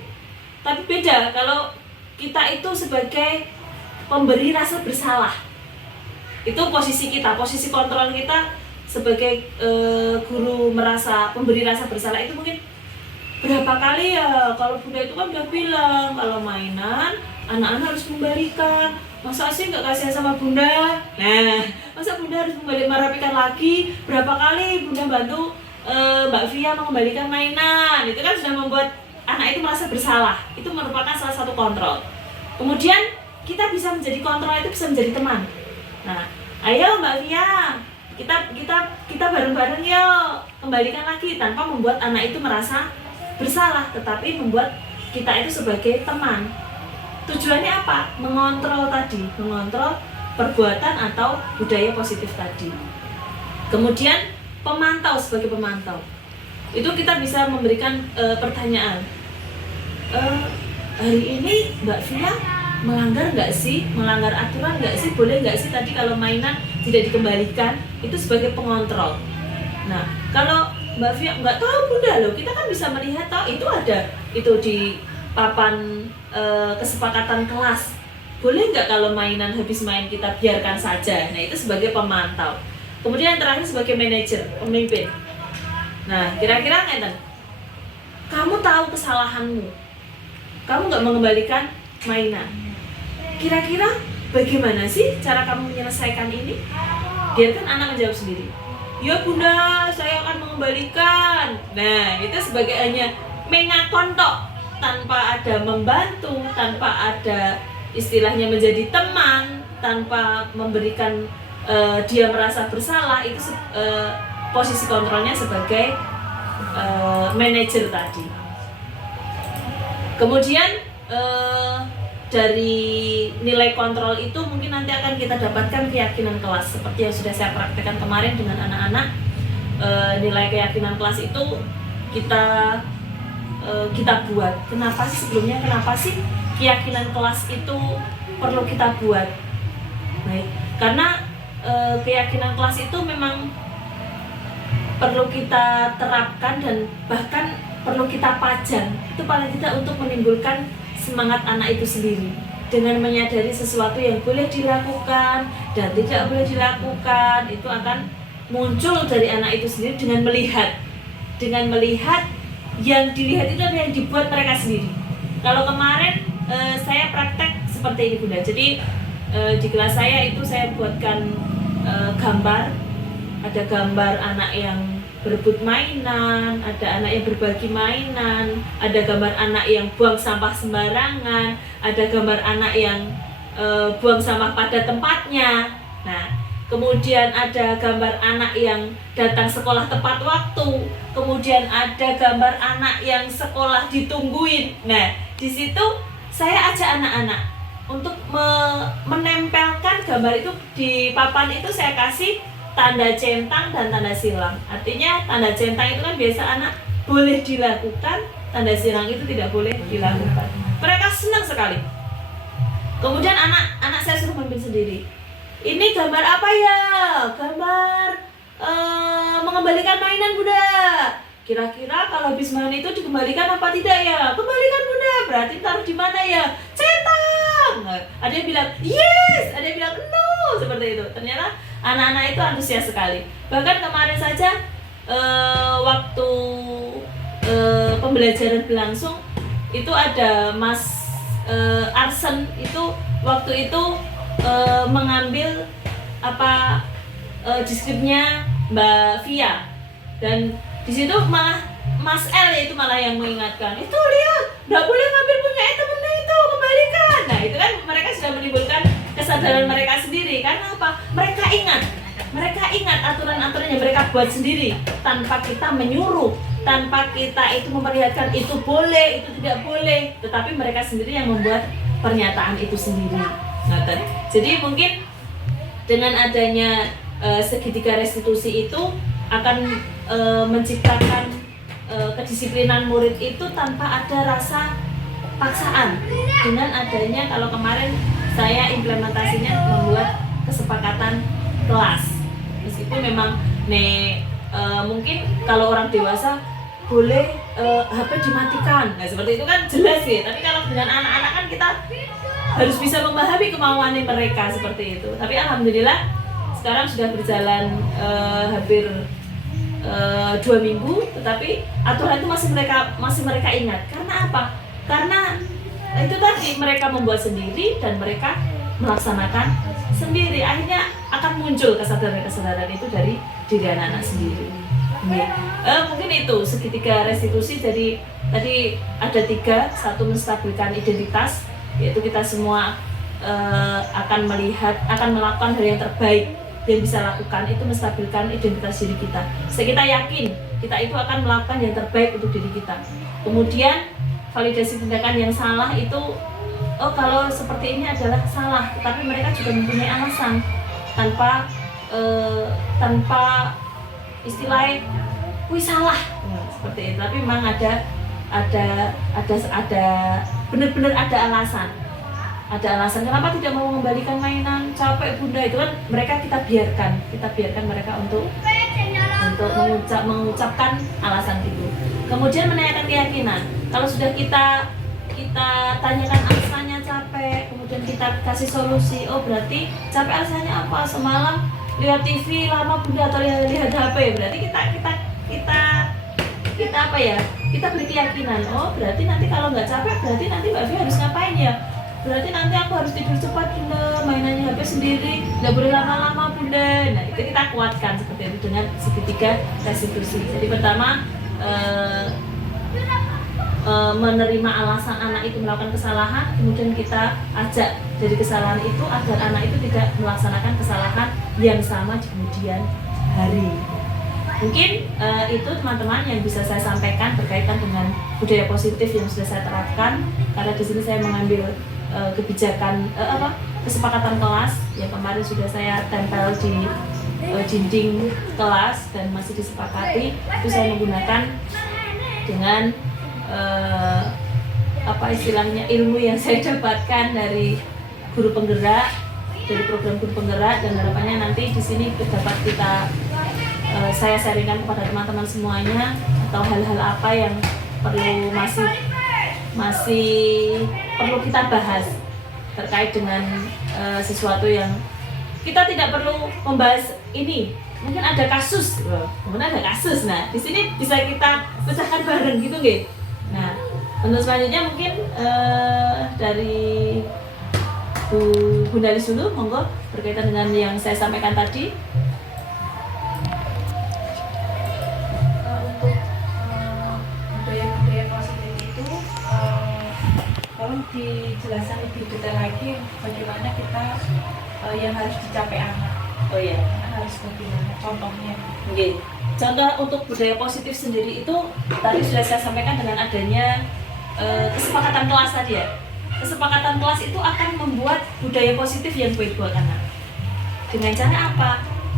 Tapi beda kalau kita itu sebagai pemberi rasa bersalah. Itu posisi kita, posisi kontrol kita sebagai guru merasa pemberi rasa bersalah itu mungkin berapa kali ya, kalau bunda itu kan udah bilang kalau mainan anak-anak harus membalikan, masa sih nggak kasihan sama bunda? Nah, masa bunda harus merapikan lagi? Berapa kali bunda bantu Mbak Via mengembalikan mainan? Itu kan sudah membuat anak itu merasa bersalah. Itu merupakan salah satu kontrol. Kemudian kita bisa menjadi kontrol, itu bisa menjadi teman. Nah, ayo Mbak Via, kita bareng-bareng yuk kembalikan lagi, tanpa membuat anak itu merasa bersalah, tetapi membuat kita itu sebagai teman. Tujuannya apa? Mengontrol tadi, mengontrol perbuatan atau budaya positif tadi. Kemudian pemantau, sebagai pemantau itu kita bisa memberikan pertanyaan, hari ini Mbak Via melanggar nggak sih, melanggar aturan nggak sih, boleh nggak sih tadi kalau mainan tidak dikembalikan? Itu sebagai pengontrol. Nah, kalau Mbak Via nggak tahu bunda loh, kita kan bisa melihat, tahu itu ada itu di papan kesepakatan kelas, boleh nggak kalau mainan habis main kita biarkan saja? Nah, itu sebagai pemantau. Kemudian yang terakhir sebagai manajer, pemimpin. Nah, kira-kira ngeten, kamu tahu kesalahanmu, kamu nggak mengembalikan mainan, kira-kira bagaimana sih cara kamu menyelesaikan ini? Biarkan anak menjawab sendiri. Ya bunda, saya akan mengembalikan. Nah, itu sebagai hanya mengakon tok, tanpa ada membantu, tanpa ada istilahnya menjadi teman, tanpa memberikan dia merasa bersalah. Itu posisi kontrolnya sebagai manajer tadi. Kemudian dari nilai kontrol itu mungkin nanti akan kita dapatkan keyakinan kelas, seperti yang sudah saya praktekkan kemarin dengan anak-anak. Nilai keyakinan kelas itu kita buat. Kenapa sih sebelumnya, kenapa sih keyakinan kelas itu perlu kita buat? Baik, karena keyakinan kelas itu memang perlu kita terapkan dan bahkan perlu kita pajang. Itu paling tidak untuk menimbulkan semangat anak itu sendiri, dengan menyadari sesuatu yang boleh dilakukan dan tidak boleh dilakukan. Itu akan muncul dari anak itu sendiri dengan melihat yang dilihat itu adalah yang dibuat mereka sendiri. Kalau kemarin saya praktek seperti ini bunda. Jadi di kelas saya itu saya buatkan gambar. Ada gambar anak yang berebut mainan, ada anak yang berbagi mainan, ada gambar anak yang buang sampah sembarangan, ada gambar anak yang buang sampah pada tempatnya. Nah, kemudian ada gambar anak yang datang sekolah tepat waktu, kemudian ada gambar anak yang sekolah ditungguin. Nah, di situ saya ajak anak-anak untuk menempelkan gambar itu di papan. Itu saya kasih tanda centang dan tanda silang. Artinya tanda centang itu kan biasa anak boleh dilakukan, tanda silang itu tidak boleh dilakukan. Mereka senang sekali. Kemudian anak saya suruh memimpin sendiri. Ini gambar apa ya? Gambar mengembalikan mainan bunda. kira-kira kalau habis makan itu dikembalikan apa tidak ya? Kembalikan bunda, berarti taruh di mana ya? Centang. Ada yang bilang yes, ada yang bilang no, seperti itu. Ternyata anak-anak itu antusias sekali. Bahkan kemarin saja waktu pembelajaran berlangsung itu ada Mas Arsen itu waktu itu mengambil apa deskripsinya Mbak Via, dan di situ malah Mas L itu malah yang mengingatkan, itu lihat nggak boleh ngambil punya temennya itu, kembalikan. Nah itu kan mereka sudah menimbulkan kesadaran mereka sendiri. Karena apa? Mereka ingat aturan-aturan yang mereka buat sendiri tanpa kita menyuruh, tanpa kita itu memperlihatkan itu boleh, itu tidak boleh, tetapi mereka sendiri yang membuat pernyataan itu sendiri. Jadi mungkin dengan adanya segitiga restitusi itu akan menciptakan kedisiplinan murid itu tanpa ada rasa paksaan. Dengan adanya, kalau kemarin saya implementasinya membuat kesepakatan kelas, meskipun memang mungkin kalau orang dewasa boleh HP dimatikan, nah seperti itu kan jelas sih. Tapi kalau dengan anak-anak kan kita harus bisa memahami kemauan mereka seperti itu. Tapi alhamdulillah sekarang sudah berjalan hampir 2 minggu, tetapi aturan itu masih mereka ingat. Karena apa? Karena itu tadi mereka membuat sendiri dan mereka melaksanakan sendiri. Akhirnya akan muncul kesadaran itu dari diri anak-anak sendiri. Mungkin itu segitiga restitusi. Jadi tadi ada 3, satu menstabilkan identitas, yaitu kita semua akan melakukan hal yang terbaik yang bisa lakukan, itu menstabilkan identitas diri kita. Kita yakin kita itu akan melakukan yang terbaik untuk diri kita. Kemudian validasi tindakan yang salah itu, kalau seperti ini adalah salah, tetapi mereka juga mempunyai alasan tanpa istilahnya wih salah, seperti itu. Tapi memang ada benar-benar ada alasan. Ada alasan kenapa tidak mau mengembalikan mainan, capek bunda, itu kan kita biarkan mereka untuk mengucapkan alasan itu. Kemudian menanyakan keyakinan. Kalau sudah kita tanyakan alasannya capek, kemudian kita kasih solusi. Oh berarti capek alasannya apa? Semalam lihat TV lama bunda atau lihat HP. Berarti kita apa ya? Kita beri keyakinan. Oh berarti nanti kalau nggak capek, berarti nanti Mbak Vi harus ngapain ya? Berarti nanti aku harus tidur cepat bunda, mainannya HP sendiri, nggak boleh lama-lama bunda. Nah itu kita kuatkan seperti itu dengan segitiga restitusi. Jadi pertama menerima alasan anak itu melakukan kesalahan, kemudian kita ajak dari kesalahan itu agar anak itu tidak melaksanakan kesalahan yang sama di kemudian hari. Mungkin itu teman-teman yang bisa saya sampaikan berkaitan dengan budaya positif yang sudah saya terapkan. Karena di sini saya mengambil kebijakan kesepakatan kelas yang kemarin sudah saya tempel di dinding kelas dan masih disepakati. Itu saya menggunakan dengan ilmu yang saya dapatkan dari guru penggerak, dari program guru penggerak, dan harapannya nanti di sini dapat saya sharingkan kepada teman-teman semuanya, atau hal-hal apa yang masih perlu kita bahas terkait dengan sesuatu yang kita tidak perlu membahas ini. Mungkin ada kasus, Nah, di sini bisa kita pecahkan bareng gitu, nggih. Nah, untuk selanjutnya mungkin dari Bu Gundalis dulu, monggo berkaitan dengan yang saya sampaikan tadi. Tolong dijelaskan lebih detail lagi bagaimana kita yang harus dicapai anak. Oh iya, harus bagaimana contohnya. Oke. Contoh untuk budaya positif sendiri itu tadi sudah saya sampaikan dengan adanya kesepakatan kelas tadi ya. Kesepakatan kelas itu akan membuat budaya positif yang baik buat anak. Dengan cara apa?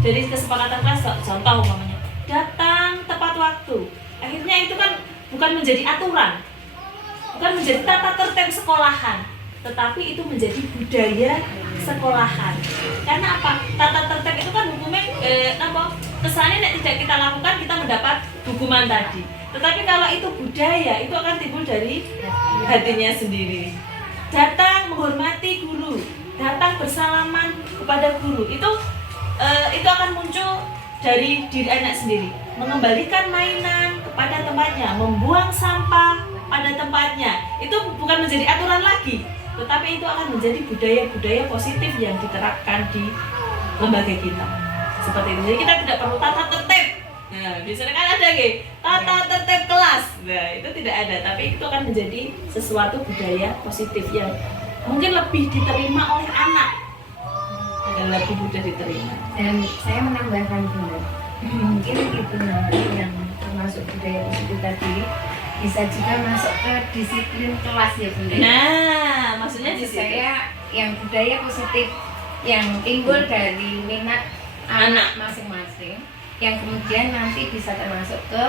Dari kesepakatan kelas, contoh umpamanya datang tepat waktu. Akhirnya itu kan bukan menjadi aturan, bukan menjadi tata tertib sekolahan, tetapi itu menjadi budaya sekolahan. Karena apa? Tata tertib itu kan hukumnya kesannya tidak kita lakukan kita mendapat hukuman tadi. Tetapi kalau itu budaya, itu akan timbul dari hatinya sendiri. Datang menghormati guru, datang bersalaman kepada guru, itu akan muncul dari diri anak sendiri. Mengembalikan mainan kepada tempatnya, membuang sampah pada tempatnya, itu bukan menjadi aturan lagi, tetapi itu akan menjadi budaya-budaya positif yang diterapkan di lembaga kita. Seperti itu. Jadi kita tidak perlu tata tertib. Nah, biasanya kan ada tata tertib kelas. Nah, itu tidak ada, tapi itu akan menjadi sesuatu budaya positif yang mungkin lebih diterima oleh anak dan lebih mudah diterima. Dan saya menambahkan Bunda, mungkin itu nanti yang termasuk budaya positif tadi bisa juga masuk ke disiplin kelas ya Bunda. Nah, maksudnya di situ. Saya yang budaya positif yang timbul dari minat anak masing-masing, yang kemudian nanti bisa termasuk ke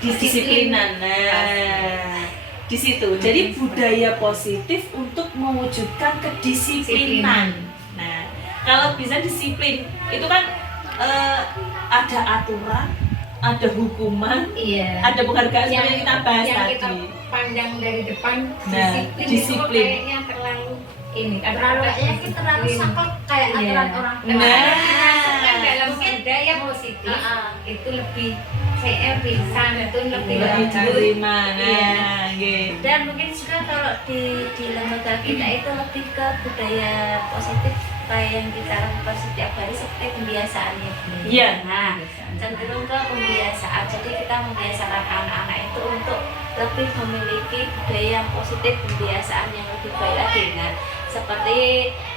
disiplinan. Nah, di situ. Jadi budaya positif untuk mewujudkan kedisiplinan. Nah, kalau bisa disiplin itu kan ada aturan, ada hukuman, iya, ada penghargaan seperti yang kita bahas yang tadi. kita pandang dari depan Nah, disiplin itu kayaknya terlalu ini terlalu saklek kayak aturan orang tua. Nah, dalam budaya positif itu lebih saya bisa itu lebih diterima. Iya. Nah, gitu. Dan mungkin juga kalau di lembaga kita itu lebih ke budaya positif kayak yang kita lakukan setiap hari seperti pembiasaannya. Iya. Nah, cenderung ke pembiasaan. Jadi kita membiasakan anak-anak itu untuk lebih memiliki budaya yang positif, pembiasaan yang lebih baik lagi. Nah, seperti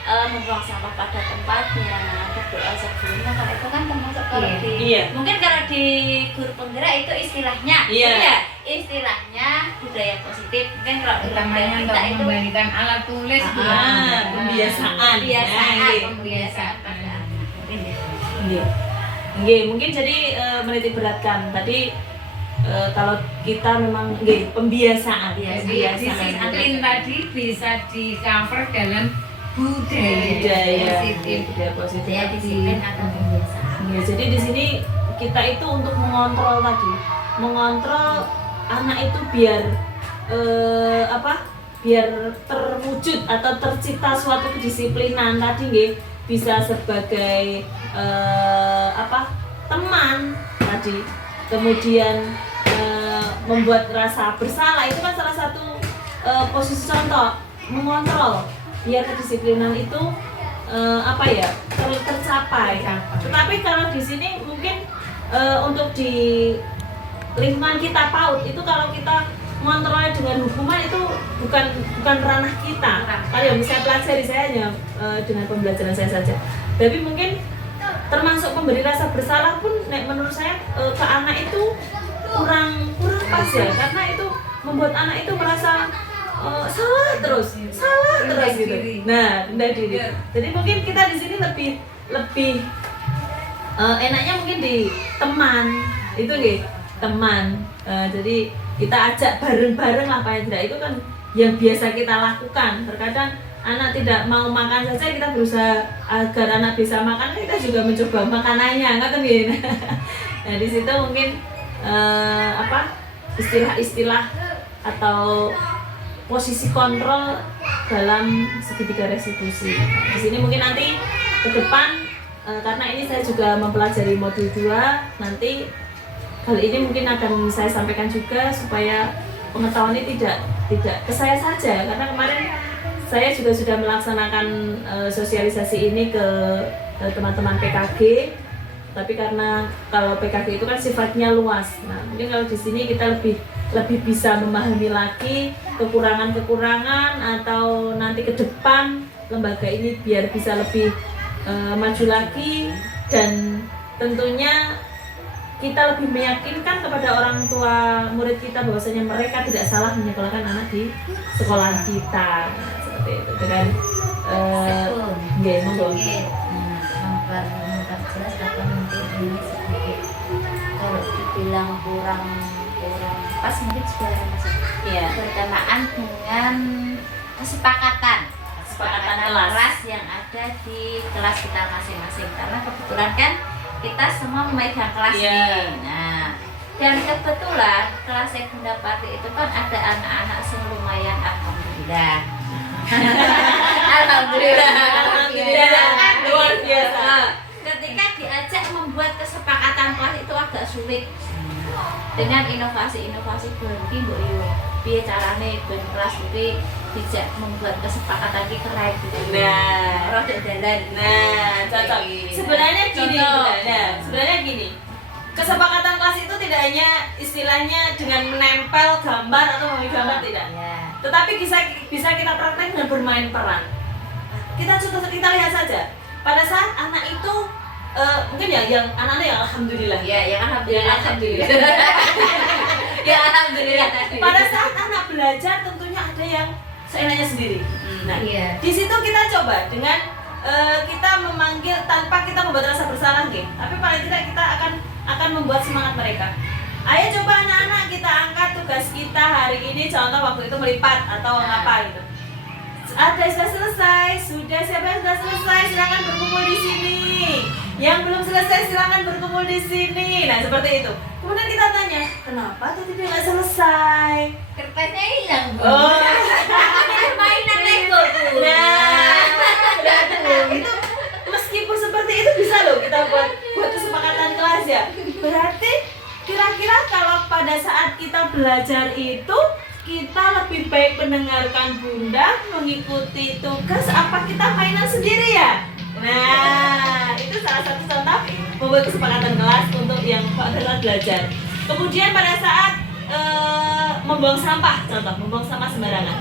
membuang sampah pada tempatnya, berdoa sebelumnya, kalau itu kan termasuk kalau di Iya. mungkin kalau di guru penggerak itu istilahnya, Iya. ya, istilahnya budaya positif. Mungkin kalau di utamanya lembaga untuk kita itu memberikan alat tulis pembiasaan. pembiasaan, Nah, gitu. pembiasaan pada anak. Iya. Nggih, mungkin jadi menitik beratkan tadi kalau kita memang pembiasaan. Jadi disiplin tadi bisa di cover dalam budaya positif. Budaya positif. Budaya disiplin atau pembiasaan. Ya, jadi di sini kita itu untuk mengontrol tadi, mengontrol anak itu biar biar terwujud atau tercipta suatu kedisiplinan tadi nggih, bisa sebagai teman tadi, kemudian membuat rasa bersalah, itu kan salah satu posisi contoh mengontrol biar kedisiplinan itu tercapai. Tetapi kalau di sini mungkin untuk di lingkungan kita PAUD itu kalau kita mengontrolnya dengan hukuman itu bukan ranah kita. Kalau yang saya pelajari saya hanya dengan pembelajaran saya saja. Tapi mungkin termasuk memberi rasa bersalah pun menurut saya ke anak itu kurang pas ya, karena itu membuat anak itu merasa salah terus gitu. Nah, rendah diri. Jadi mungkin kita di sini lebih enaknya mungkin di teman itu nih, teman. Jadi kita ajak bareng-bareng lah, paling tidak itu kan yang biasa kita lakukan. Terkadang anak tidak mau makan saja kita berusaha agar anak bisa makan, kita juga mencoba makanannya, nggak nih. Nah, di situ mungkin istilah-istilah atau posisi kontrol dalam segitiga restitusi. Di sini mungkin nanti ke depan karena ini saya juga mempelajari modul 2, nanti kali ini mungkin akan saya sampaikan juga supaya pengetahuan ini tidak ke saya saja, karena kemarin saya juga sudah melaksanakan sosialisasi ini ke teman-teman PKG. Tapi karena kalau PKG itu kan sifatnya luas. Nah, mungkin kalau di sini kita lebih bisa memahami lagi kekurangan-kekurangan, atau nanti ke depan lembaga ini biar bisa lebih maju lagi, dan tentunya kita lebih meyakinkan kepada orang tua murid kita bahwasanya mereka tidak salah menyekolahkan anak di sekolah kita. Nah, seperti itu dengan memperjelas atau mungkin ini sedikit kalau dibilang kurang pas mungkin sudah masuk berkenaan dengan kesepakatan kelas yang ada di kelas kita masing-masing, karena kebetulan kan kita semua memegang kelas nih. Nah, Dan kebetulan kelas yang Bunda Pati itu kan ada anak-anak yang lumayan, alhamdulillah. Alhamdulillah. Alhamdulillah. Luar biasa. Ketika diajak membuat kesepakatan kelas itu agak sulit. Dengan inovasi-inovasi baru ki mbok yo piye carane ben kelas iki dijak membuat kesepakatan iki keren gitu. Nah, Rada dalan. nah, cocok. Sebenarnya gini, sebenarnya gini. Kesepakatan kelas itu tidak hanya istilahnya dengan menempel gambar atau memilih gambar, tidak. Ya. Tetapi bisa kita praktek dengan bermain peran. Kita lihat saja. Pada saat anak itu mungkin ya yang anak-anak yang alhamdulillah. Ya, yang alhamdulillah. Ya alhamdulillah tadi. Pada saat anak belajar tentunya ada yang seenaknya sendiri. Nah, Iya. di situ kita coba dengan kita memanggil tanpa kita membuat rasa bersalah, gitu. Tapi paling tidak kita akan membuat semangat mereka. Ayo coba anak-anak kita angkat tugas kita hari ini, contoh waktu itu melipat atau apa gitu. Ada yang sudah selesai, siapa yang sudah selesai silakan berkumpul di sini. Yang belum selesai silakan berkumpul di sini. Nah seperti itu. Kemudian kita tanya, kenapa tadi dia nggak selesai? Kertasnya hilang. Oh, Mainan Lego tuh. Nah, itu meskipun seperti itu bisa loh kita buat kesepakatan kelas ya. Berarti kira-kira kalau pada saat kita belajar itu kita lebih baik mendengarkan Bunda, mengikuti tugas, apa kita mainan sendiri ya? Nah, itu salah satu contoh membuat kesepakatan kelas untuk yang adalah belajar. Kemudian pada saat membuang sampah, contoh membuang sampah sembarangan.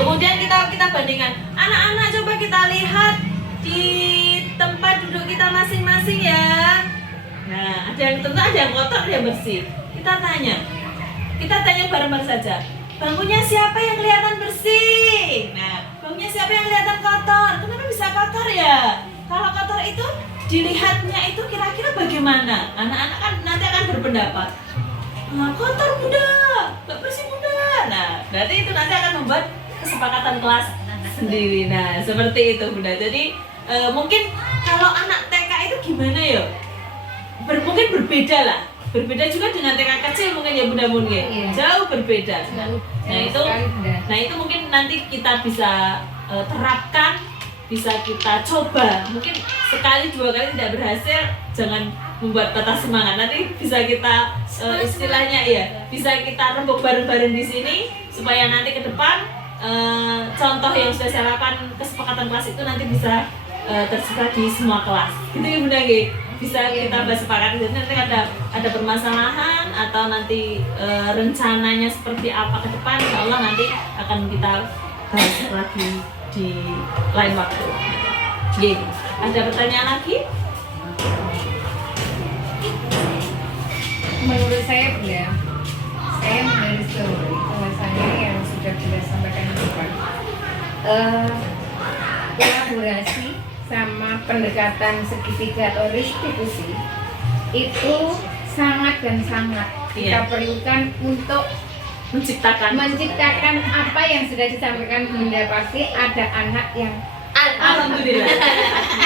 Kemudian kita bandingkan, anak-anak coba kita lihat di tempat duduk kita masing-masing ya. Nah, ada yang kotor, ada yang bersih. Kita tanya bareng-bareng saja. Bangkunya siapa yang kelihatan bersih? Nah, bangkunya siapa yang kelihatan kotor? Kenapa bisa kotor ya? Kalau kotor itu dilihatnya itu kira-kira bagaimana? Anak-anak kan nanti akan berpendapat. Nah, kotor Bunda, nggak bersih Bunda. Nah, berarti itu nanti akan membuat kesepakatan kelas sendiri. Nah, seperti itu Bunda. Jadi mungkin kalau anak TK itu gimana ya? Mungkin berbeda lah. Berbeda juga dengan TK kecil mungkin ya Bunda mungkin. Iya. Jauh berbeda. Nah, Nah itu mungkin nanti kita bisa terapkan, bisa kita coba. Mungkin sekali dua kali tidak berhasil, jangan membuat patah semangat. Nanti bisa kita istilahnya ya, bisa kita rembuk bareng-bareng di sini supaya nanti ke depan contoh yang sudah saya lakukan kesepakatan kelas itu nanti bisa tersebar di semua kelas. Gitu ya Bunda nggih. Bisa kita bahas sepakat, nanti ada permasalahan atau nanti rencananya seperti apa ke depan, insya Allah nanti akan kita bahas lagi di lain waktu. Gitu. Ada pertanyaan lagi? menurut saya Bunda, saya menggarisbawahi bahwasanya yang sudah Bunda sampaikan di depan, kolaborasi sama pendekatan segitiga atau restitusi itu sangat dan sangat kita perlukan untuk Menciptakan apa yang sudah disampaikan Bunda. Pasti ada anak yang Alhamdulillah.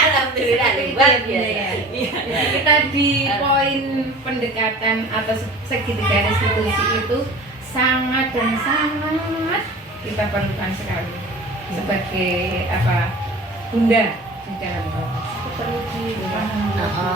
Alhamdulillah luar biasa. Iya. kita di poin pendekatan atau segitiga restitusi itu sangat dan sangat kita perlukan sekali sebagai Bunda di dalam kelas. Itu perlu dipahami.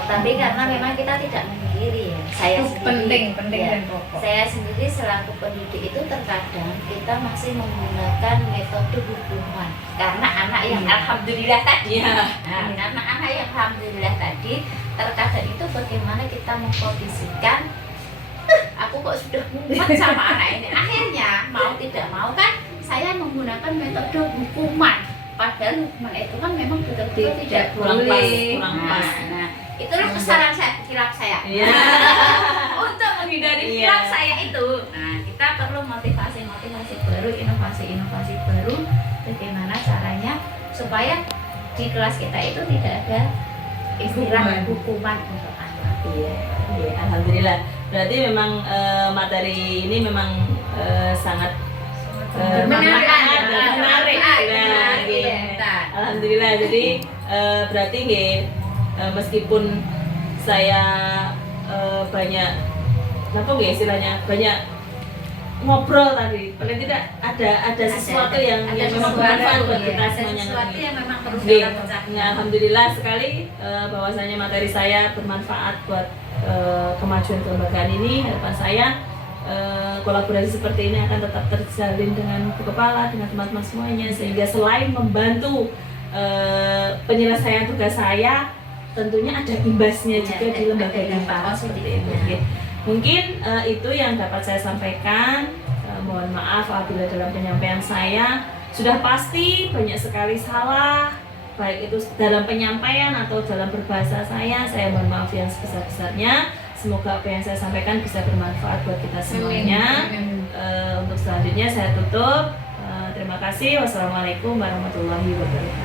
Tapi karena memang kita tidak memungkiri ya. Saya Itu sendiri, penting ya, dan pokok. saya sendiri selaku pendidik itu terkadang kita masih menggunakan metode hukuman karena anak yang alhamdulillah tadi. Iya. Nah, karena anak yang alhamdulillah tadi terkadang itu bagaimana kita mengkondisikan aku kok sudah mumet sama anak ini. Akhirnya mau tidak mau kan saya menggunakan metode hukuman. Padahal hukuman itu kan memang betul-betul tidak kurang boleh. pas, kurang pas. Nah, itulah kesalahan saya, hilaf saya. Iya. Untuk menghindari Iya. hilaf saya itu, nah kita perlu motivasi baru, inovasi baru. Bagaimana caranya supaya di kelas kita itu tidak ada istilah hukuman untuk anak. Iya, alhamdulillah. Berarti memang materi ini memang sangat Menarik. menarik. Nah, gitu. Alhamdulillah. Jadi berarti nggih meskipun saya banyak apa ya istilahnya, banyak ngobrol tadi, paling tidak ada sesuatu yang memang bermanfaat buat kita semuanya. Sesuatu yang memang perlu Oke. kita pecahkan. Ya, alhamdulillah sekali bahwasanya materi saya bermanfaat buat kemajuan kelembagaan ini. Harapan saya kolaborasi seperti ini akan tetap terjalin dengan Bu Kepala, dengan teman-teman semuanya, sehingga selain membantu penyelesaian tugas saya, tentunya ada imbasnya juga di lembaga kita seperti itu. Oke. Mungkin itu yang dapat saya sampaikan. Mohon maaf apabila dalam penyampaian saya sudah pasti banyak sekali salah, baik itu dalam penyampaian atau dalam berbahasa saya mohon maaf yang sebesar-besarnya. Semoga apa yang saya sampaikan bisa bermanfaat buat kita semuanya. Untuk selanjutnya saya tutup. Terima kasih. Wassalamualaikum warahmatullahi wabarakatuh.